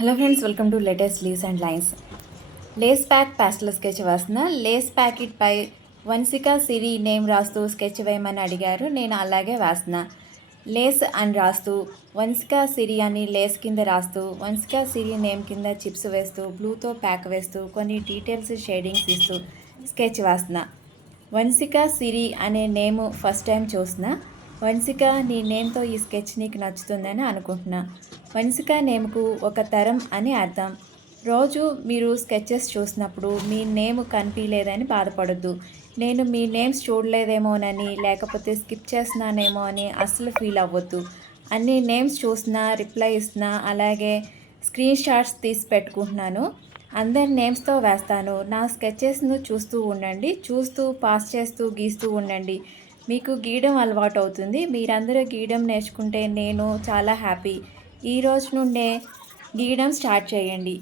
Hello friends, welcome to latest leaves and lines. Lay's pack pastel sketch వేస్తున్న. Lay's packet పై Vanshika Siri name రాస్తూ sketch వేయమని అడిగారు. నేను అలాగే వేస్తున్నా. లేస్ అని రాస్తూ వంశిక సిరి అని లేస్ కింద రాస్తూ వంశిక సిరి నేమ్ కింద చిప్స్ వేస్తూ బ్లూతో ప్యాక్ వేస్తూ కొన్ని డీటెయిల్స్ షేడింగ్స్ ఇస్తూ స్కెచ్ వేస్తున్నా. వంశిక సిరి అనే నేమ్ ఫస్ట్ టైం చూస్తున్నా. వంశిక, నీ నేమ్తో ఈ స్కెచ్ నీకు నచ్చుతుందని అనుకుంటున్నా. వంశిక నేమ్కు ఒక తరం అని అర్థం. రోజు మీరు స్కెచెస్ చూసినప్పుడు మీ నేమ్ కనిపించలేదని బాధపడొద్దు. నేను మీ నేమ్స్ చూడలేదేమోనని, లేకపోతే స్కిప్ చేస్తున్నానేమో అని అస్సలు ఫీల్ అవ్వద్దు. అన్ని నేమ్స్ చూసినా రిప్లై ఇస్తున్నా, అలాగే స్క్రీన్ షాట్స్ తీసి పెట్టుకుంటున్నాను. అందరి నేమ్స్తో వేస్తాను. నా స్కెచెస్ను చూస్తూ ఉండండి. చూస్తూ పాస్ చేస్తూ గీస్తూ ఉండండి. మీకు గీయడం అలవాటు అవుతుంది. మీరందరూ గీయడం నేర్చుకుంటే నేను చాలా హ్యాపీ. ఈ రోజు నుండే గీయడం స్టార్ట్ చేయండి.